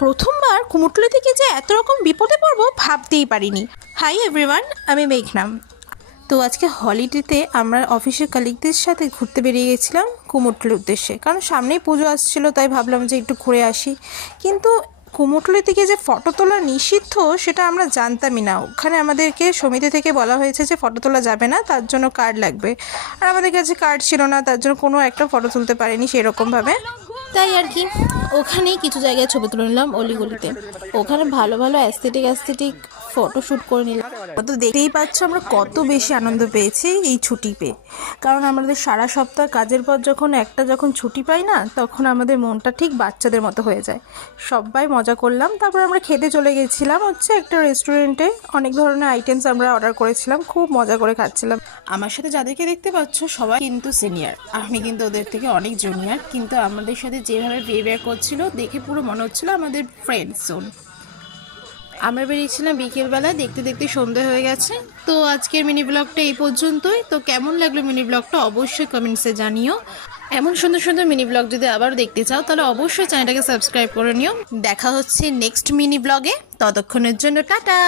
প্রথমবার কুমোরটুলি থেকে যে এত রকম বিপদে পড়বো ভাবতেই পারিনি। হাই এভরিওয়ান, আমি মেঘনাম। তো আজকে হলিডেতে আমরা অফিসের কালিগদের সাথে ঘুরতে বেরিয়ে গেছিলাম কুমোরটুলির উদ্দেশ্যে, কারণ সামনেই পুজো আসছিলো, তাই ভাবলাম যে একটু ঘুরে আসি। কিন্তু কুমোরটুলি থেকে যে ফটো তোলা নিষিদ্ধ সেটা আমরা জানতামই না। ওখানে আমাদেরকে সমিতি থেকে বলা হয়েছে যে ফটো তোলা যাবে না, তার জন্য কার্ড লাগবে। আর আমাদের কাছে কার্ড ছিল না, তার জন্য কোনো একটা ফটো তুলতে পারিনি সেরকমভাবে। তাই আর কি ওখানেই কিছু জায়গায় ছবি তুলে নিলাম অলিগলিতে। ওখানে ভালো ভালো অ্যাস্থেটিক ফটো শ্যুট করে নিলাম। তো দেখতেই পাচ্ছ আমরা কত বেশি আনন্দ পেয়েছি এই ছুটি পেয়ে, কারণ আমাদের সারা সপ্তাহ কাজের পর যখন ছুটি পাই না, তখন আমাদের মনটা ঠিক বাচ্চাদের মতো হয়ে যায়। সবাই মজা করলাম। তারপর আমরা খেতে চলে গেছিলাম একটা রেস্টুরেন্টে। অনেক ধরনের আইটেমস আমরা অর্ডার করেছিলাম, খুব মজা করে খাচ্ছিলাম। আমার সাথে যাদেরকে দেখতে পাচ্ছ সবাই কিন্তু সিনিয়র, আমি কিন্তু ওদের থেকে অনেক জুনিয়র, কিন্তু আমাদের সাথে যেভাবে বিহেভিয়ার করছিল দেখে পুরো মনে হচ্ছিল আমাদের ফ্রেন্ড জোন। আমরা বেরিয়েছিলাম বিকেলবেলা, দেখতে দেখতে সন্ধে হয়ে গেছে। তো আজকের মিনি ব্লগটা এই পর্যন্তই। তো কেমন লাগলো মিনি ব্লগটা অবশ্যই কমেন্টসে জানিও। এমন সুন্দর সুন্দর মিনি ব্লগ যদি আবারও দেখতে চাও তাহলে অবশ্যই চ্যানেলটাকে সাবস্ক্রাইব করে নিও। দেখা হচ্ছে নেক্সট মিনি ব্লগে, ততক্ষণের জন্য টাটা।